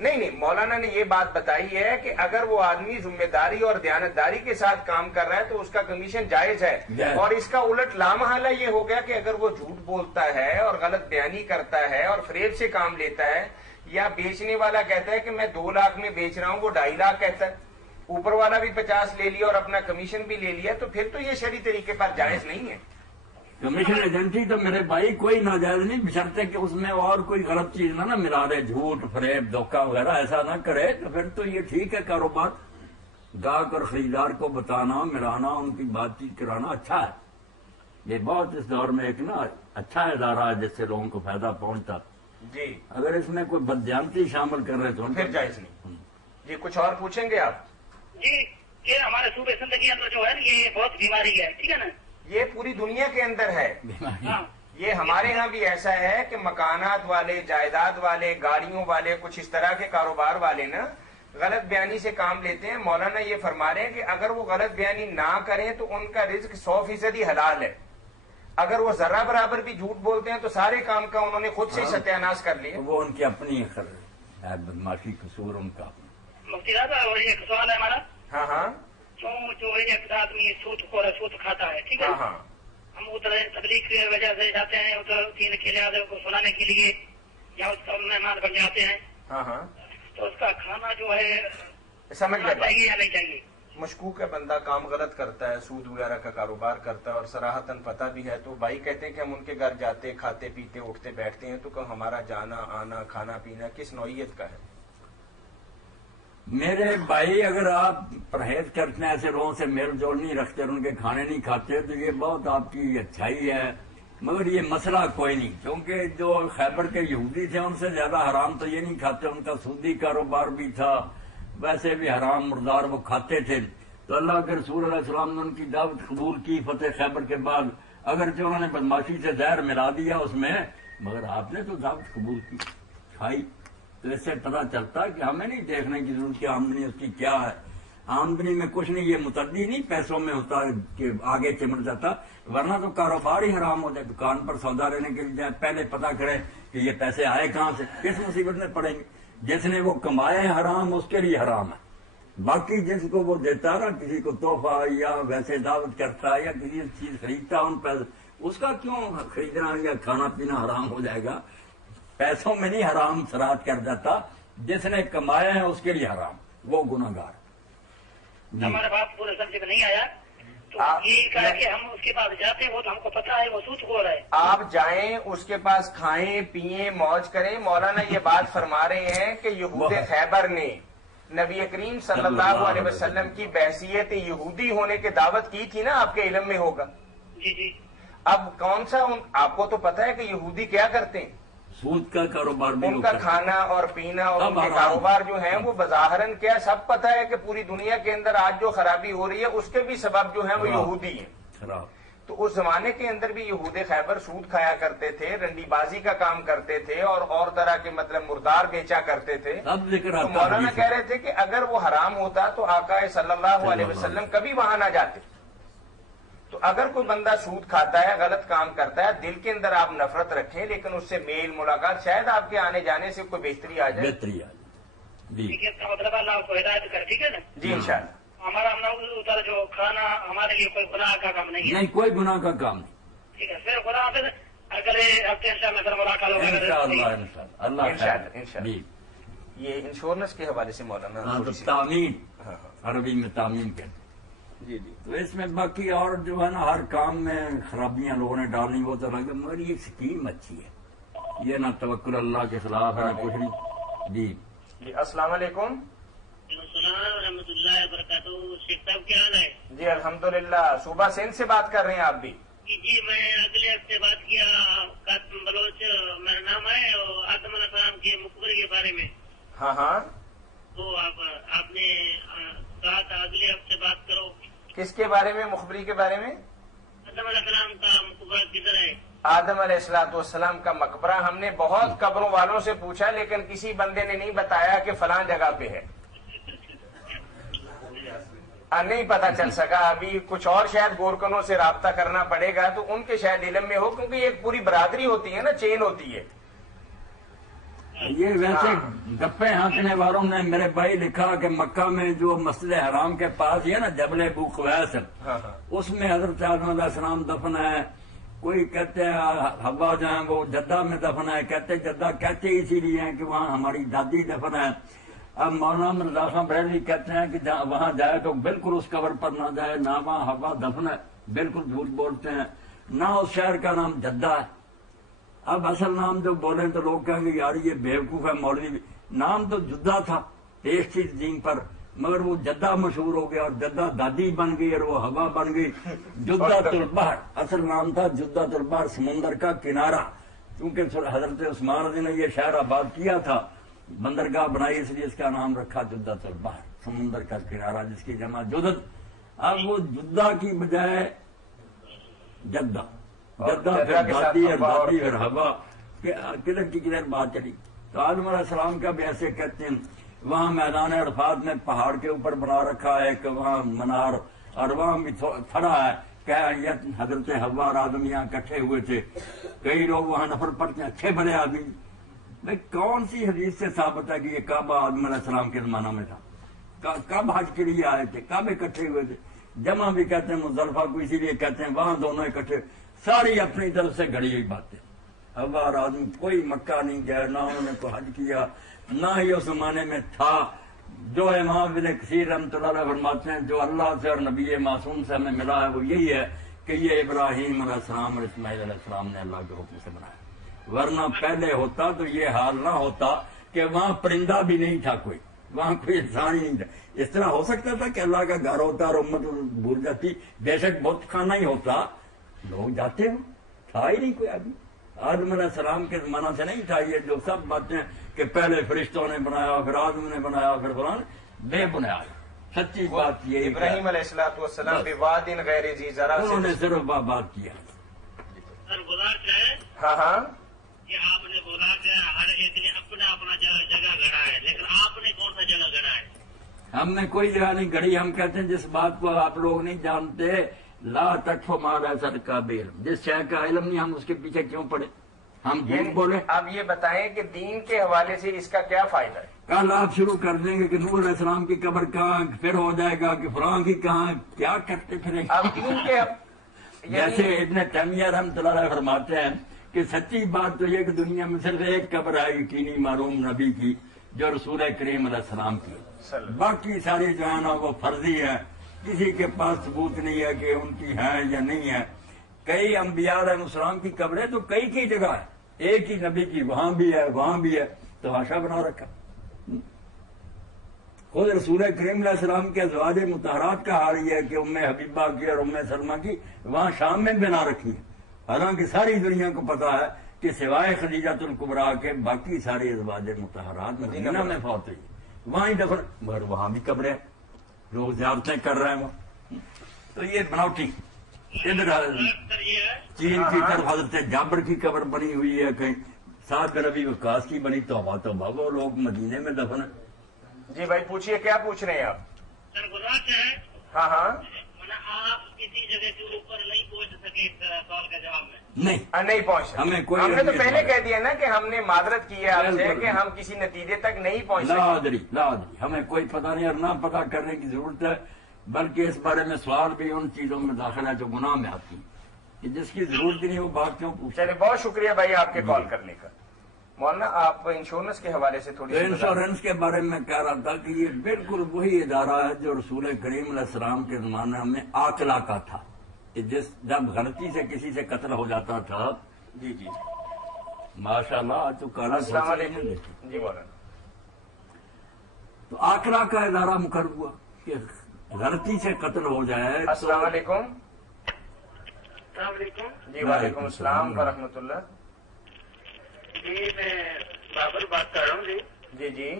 نہیں نہیں، مولانا نے یہ بات بتائی ہے کہ اگر وہ آدمی ذمہ داری اور دیانتداری کے ساتھ کام کر رہا ہے تو اس کا کمیشن جائز ہے، اور اس کا الٹ لامحالہ یہ ہو گیا کہ اگر وہ جھوٹ بولتا ہے اور غلط بیانی کرتا ہے اور فریب سے کام لیتا ہے، یا بیچنے والا کہتا ہے کہ میں 2 لاکھ میں بیچ رہا ہوں، وہ 2.5 لاکھ کہتا ہے، اوپر والا بھی 50 لے لیا اور اپنا کمیشن بھی لے لیا، تو پھر تو یہ شرعی طریقے پر جائز نہیں ہے۔ کمیشن ایجنسی تو میرے بھائی کوئی ناجائز نہیں، بشرطے کہ اس میں اور کوئی غلط چیز نہ ملا دے، جھوٹ فریب دھوکہ وغیرہ ایسا نہ کرے، تو پھر تو یہ ٹھیک ہے کاروبار۔ گاہک اور خریدار کو بتانا، ملانا، ان کی بات چیت کرانا اچھا ہے۔ یہ بہت اس دور میں ایک نا اچھا ادارہ ہے جس سے لوگوں کو فائدہ پہنچتا۔ جی اگر اس میں کوئی بدجانتی شامل کر رہے تو پھر جائز نہیں۔ جی کچھ اور پوچھیں گے آپ؟ جی یہ ہمارے صوبے زندگی اندر جو ہے نا یہ بہت بیماری ہے، ٹھیک ہے نا، یہ پوری دنیا کے اندر ہے۔ ہاں یہ ہمارے ہاں بھی ایسا ہے کہ مکانات والے، جائیداد والے، گاڑیوں والے، کچھ اس طرح کے کاروبار والے نا غلط بیانی سے کام لیتے ہیں۔ مولانا یہ فرما رہے ہیں کہ اگر وہ غلط بیانی نہ کریں تو ان کا رزق 100% حلال ہے۔ اگر وہ ذرہ برابر بھی جھوٹ بولتے ہیں تو سارے کام کا انہوں نے خود سے ستیاناش کر لیا۔ وہ ان کی اپنی بدماشی قصور ان کا۔ مفتی صاحب اور ایک سوال ہے ہمارا، ہاں ہاں جو ایک آدمی سود کھاتا ہے، ٹھیک ہے، ہاں ہاں ہم ادھر تبلیغ کی وجہ سے جاتے ہیں ادھر دین کے لحاظ کو سنانے کے لیے، یا اس کا مہمان بن جاتے ہیں، ہاں ہاں تو اس کا کھانا جو ہے سمجھ گئے چاہیے یا نہیں چاہیے؟ مشکوک ہے، بندہ کام غلط کرتا ہے، سود وغیرہ کا کاروبار کرتا ہے اور صراحتاً پتہ بھی ہے، تو بھائی کہتے ہیں کہ ہم ان کے گھر جاتے، کھاتے پیتے اٹھتے بیٹھتے ہیں، تو ہمارا جانا آنا کھانا پینا کس نوعیت کا ہے؟ میرے بھائی اگر آپ پرہیز کرتے ہیں، ایسے لوگوں سے میل جول نہیں رکھتے اور ان کے کھانے نہیں کھاتے، تو یہ بہت آپ کی اچھائی ہے، مگر یہ مسئلہ کوئی نہیں، کیونکہ جو خیبر کے یہودی تھے ان سے زیادہ حرام تو یہ نہیں کھاتے، ان کا سودی کاروبار بھی تھا، ویسے بھی حرام مردار وہ کھاتے تھے۔ تو اللہ کے رسول علیہ السلام نے ان کی دعوت قبول کی فتح خیبر کے بعد، اگرچہ انہوں نے بدماشی سے زہر ملا دیا اس میں، مگر آپ نے تو دعوت قبول کی، کھائی۔ تو اس سے پتہ چلتا کہ ہمیں نہیں دیکھنے کی ضرورت کہ آمدنی اس کی کیا ہے، آمدنی میں کچھ نہیں، یہ متعدی نہیں پیسوں میں ہوتا کہ آگے چمٹ جاتا، ورنہ تو کاروبار ہی حرام ہو جائے۔ دکان پر سودا لینے کے لیے جائے، پہلے پتہ کرے کہ یہ پیسے آئے کہاں سے، کس مصیبت میں پڑیں گے۔ جس نے وہ کمائے حرام اس کے لیے حرام ہے، باقی جس کو وہ دیتا نا، کسی کو تحفہ یا ویسے دعوت کرتا یا کسی چیز خریدتا ان پیسے، اس کا کیوں خریدنا یا کھانا پینا حرام ہو جائے گا؟ پیسوں میں نہیں حرام سرات کر جاتا، جس نے کمایا ہے اس کے لیے حرام، وہ گناہ گار۔ ہمارا باپ پورے سمجھ میں نہیں آیا تو یہ کہا کہ ہم اس کے پاس جاتے ہیں، وہ تو ہم کو پتا ہے وہ سود خور ہے۔ آپ جائیں اس کے پاس، کھائیں پیئیں موج کریں۔ مولانا یہ بات فرما رہے ہیں کہ یہود خیبر نے نبی کریم صلی اللہ علیہ وسلم کی بحیثیت یہودی ہونے کی دعوت کی تھی نا، آپ کے علم میں ہوگا۔ جی جی اب کون سا آپ کو تو پتا ہے کہ یہودی کیا کرتے ہیں، سود کا کاروبار بھی ان کا کھانا اور پینا اور ان کے کاروبار جو ہیں وہ بظاہراً کیا سب پتا ہے کہ پوری دنیا کے اندر آج جو خرابی ہو رہی ہے اس کے بھی سبب جو ہیں وہ یہودی ہیں۔ خراب۔ تو اس زمانے کے اندر بھی یہود خیبر سود کھایا کرتے تھے، رنڈی بازی کا کام کرتے تھے، اور طرح کے مطلب مردار بیچا کرتے تھے۔ اب ذکر تو آتا مولانا کہہ رہے تھے کہ اگر وہ حرام ہوتا تو آقا صلی اللہ علیہ وسلم کبھی وہاں نہ جاتے۔ تو اگر کوئی بندہ سود کھاتا ہے، غلط کام کرتا ہے، دل کے اندر آپ نفرت رکھیں، لیکن اس سے میل ملاقات، شاید آپ کے آنے جانے سے کوئی بہتری آ جائے۔ بہتری آ جائے جی۔ ٹھیک ہے، اس کا مطلب اللہ آپ کو ہدایت کر، ٹھیک ہے نا جی انشاءاللہ۔ ہمارا ادھر جو کھانا ہمارے لیے کوئی گناہ کا کام نہیں ہے، نہیں کوئی گناہ کا کام نہیں، ٹھیک ہے، پھر خدا حافظ، اگلے ہفتے انشاءاللہ پھر ملاقات ہوگی۔ انشاءاللہ انشاءاللہ اللہ انشاءاللہ انشاءاللہ۔ جی۔ یہ انشورنس کے حوالے سے مولانا تھوڑی سی- تعمیم، ہاں ہاں عربی میں تعمیم کہتے ہیں۔ جی جی تو اس میں باقی اور جو ہے نا ہر کام میں خرابیاں لوگوں نے ڈالنی، وہ تو لگا، مگر یہ اسکیم اچھی ہے، یہ نہ توکل اللہ کے خلاف ہے نہ کچھ نہیں۔ جی جی السلام علیکم۔ السلام ورحمۃ اللہ وبرکاتہ، شیخ صاحب کیا حال ہے؟ جی الحمدللہ، صوبہ سندھ سے بات کر رہے ہیں آپ بھی؟ جی میں اگلے ہفتے بات کیا، قاسم بلوچ میرا نام ہے، اور آدم علیہ السلام کے مقبرے کے بارے میں، ہاں ہاں۔ تو آپ نے کہا تھا اگلے ہفتے بات کرو۔ کس کے بارے میں؟ مخبری کے بارے میں؟ آدم علیہ السلام کا مقبرہ کدھر ہے؟ آدم علیہ السلام کا مقبرہ ہم نے بہت قبروں والوں سے پوچھا، لیکن کسی بندے نے نہیں بتایا کہ فلاں جگہ پہ ہے، نہیں پتا چل سکا ابھی۔ کچھ اور شاید گورکنوں سے رابطہ کرنا پڑے گا تو ان کے شاید علم میں ہو، کیونکہ ایک پوری برادری ہوتی ہے نا، چین ہوتی ہے۔ یہ ویسے گپے ہانکنے والوں نے میرے بھائی لکھا کہ مکہ میں جو مسجد حرام کے پاس ہے نا جبل ابو قبیس، اس میں حضرت آدم علیہ السلام دفن ہے. کوئی کہتے ہیں حوا جو ہیں وہ جدہ میں دفن ہے، کہتے جدہ کہتے اسی لیے ہیں کہ وہاں ہماری دادی دفن ہے. اب مولانا مرزا خان بریلوی کہتے ہیں کہ وہاں جائے تو بالکل اس قبر پر نہ جائے، نہ وہاں حوا دفن ہے، بالکل جھوٹ بولتے ہیں. نہ اس شہر کا نام جدہ ہے. اب اصل نام جو بولیں تو لوگ کہیں گے یار یہ بیوقوف ہے مولوی. نام تو جدہ تھا پیش تھی دین پر، مگر وہ جدہ مشہور ہو گیا اور جدہ دادی بن گئی اور وہ ہوا بن گئی. جدہ البحر اصل نام تھا، جدہ البحر سمندر کا کنارہ. کیونکہ حضرت عثمان رضی نے یہ شہر آباد کیا تھا، بندرگاہ بنائی، اس لیے اس کا نام رکھا جدہ البحر، سمندر کا کنارہ، جس کی جمع جدت. اب وہ جدہ کی بجائے جدہ، جدہ پھر دادی اور دادی اور ہوا، کدھر کی کدھر بات چلی. تو آدم علیہ السلام کا بھی ایسے کہتے ہیں. وہاں میدان عرفات میں پہاڑ کے اوپر بنا رکھا ہے کہ وہاں منار، اور وہاں بھی تھڑا ہے کہ حضرت حوا اور آدم یہاں اکٹھے ہوئے تھے. کئی لوگ وہاں نفر پڑتے ہیں، اچھے بڑے آدمی. بھائی کون سی حدیث سے ثابت ہے کہ یہ کعبہ آدم علیہ السلام کے زمانہ میں تھا؟ کب حج کے لیے آئے تھے، کب اکٹھے ہوئے تھے؟ جمع بھی کہتے ہیں مزدلفہ کو اسی لیے کہتے ہیں، وہاں دونوں اکٹھے. ساری اپنی طرف سے گھڑی ہوئی باتیں. حوا اور آدم کوئی مکہ نہیں گئے، نہ انہوں نے کوئی حج کیا، نہ ہی اس زمانے میں تھا. جو امام ابن کثیر رحمۃ اللہ علیہ فرماتے ہیں جو اللہ سے اور نبی معصوم سے ہمیں ملا ہے وہ یہی ہے کہ یہ ابراہیم علیہ السلام اور اسماعیل علیہ السلام نے اللہ کے حکم سے بنایا. ورنہ پہلے ہوتا تو یہ حال نہ ہوتا کہ وہاں پرندہ بھی نہیں تھا، کوئی وہاں کوئی انسان ہی نہیں تھا. اس طرح ہو سکتا تھا کہ اللہ کا گھر ہوتا اور امت بھول جاتی. بے شک بت خانہ ہی ہوتا، لوگ جاتے ہو، تھا ہی نہیں کوئی آدمی. آدم علیہ السلام کے زمانہ سے نہیں تھا. یہ جو سب باتیں کہ پہلے فرشتوں نے بنایا، پھر آدم نے بنایا، پھر قرآن، بے بنیاد. سچی بات یہ ابراہیم علیہ السلام بواد غیر ذی زرع، انہوں نے صرف بات کیا. ہاں ہاں کہ آپ نے بولا کہ ہر ایک نے اپنا اپنا جگہ گڑا ہے، لیکن آپ نے کون سا جگہ گڑا ہے؟ ہم نے کوئی جگہ نہیں گڑی. ہم کہتے ہیں جس بات کو آپ لوگ نہیں جانتے، لا تکف ما لیس لک به علم، جس شے کا علم نہیں ہم اس کے پیچھے کیوں پڑے، ہم جھوٹ بولے. اب یہ بتائیں کہ دین کے حوالے سے اس کا کیا فائدہ ہے؟ کل آپ شروع کر دیں گے کہ نوح علیہ السلام کی قبر کہاں، پھر ہو جائے گا کہ فلاں کی کہاں، کیا کرتے پھریں. اب دین کے جیسے ابن تیمیہ رحمۃ اللہ علیہ فرماتے ہیں کہ سچی بات تو یہ کہ دنیا میں صرف ایک قبر ہے یقینی معلوم نبی کی، جو رسول کریم علیہ السلام کی. باقی ساری جو ہے نا وہ فرضی ہے، کسی کے پاس ثبوت نہیں ہے کہ ان کی ہے یا نہیں ہے. کئی انبیاء علیہ السلام کی قبریں تو کئی کی جگہ ہے، ایک ہی نبی کی وہاں بھی ہے وہاں بھی ہے، تو حاشا بنا رکھا. خود رسول کریم علیہ السلام کے ازواج مطہرات کا حال یہ ہے کہ ام حبیبہ کی اور ام سلمہ کی وہاں شام میں بنا رکھی ہے. حالانکہ ساری دنیا کو پتا ہے کہ سوائے خدیجۃ الکبریٰ کے باقی سارے ازواج مطہرات مدینہ میں فوت ہوئی، وہاں ہی دفن، مگر وہاں بھی قبریں، لوگ زیارتیں کر رہے ہیں وہ. تو یہ بناوٹی. ادھر چین کی طرف حضرت جابر کی قبر بنی ہوئی ہے، کہیں سعد بن ابی وقاص کی بنی، تو وہ لوگ مدینے میں دفن. جی بھائی پوچھیے، کیا پوچھ رہے ہیں آپ؟ سر گزارش ہے، ہاں ہاں، آپ کسی جگہ کے اوپر نہیں پہنچ سکے سوال کا جواب میں؟ نہیں پہنچ، ہمیں کوئی، ہم نے تو پہلے کہہ دیا نا کہ ہم نے معذرت کی ہے آپ سے کہ ہم کسی نتیجے تک نہیں پہنچ سکے. لا ادری، ہمیں کوئی پتہ نہیں اور نہ پتہ کرنے کی ضرورت ہے. بلکہ اس بارے میں سوال بھی ان چیزوں میں داخل ہے جو گناہ میں آتی ہیں، کہ جس کی ضرورت نہیں وہ بات کیوں پوچھیں. چلے، بہت شکریہ بھائی آپ کے کال کرنے کا. مولانا آپ انشورنس کے حوالے سے تھوڑی سی انشورنس کے بارے میں کہہ رہا تھا کہ یہ بالکل وہی ادارہ ہے جو رسول کریم علیہ السلام کے زمانے میں آکلا کا تھا، کہ جب غلطی سے کسی سے قتل ہو جاتا تھا. جی جی ماشاء اللہ آج تو کالا. السلام علیکم. جی مولانا. تو آکلا کا ادارہ مقرر ہوا کہ غلطی سے قتل ہو جائے. السلام علیکم. السلام علیکم. جی وعلیکم السلام ورحمۃ اللہ. جی میں بابر بات کر رہا ہوں. جی جی جی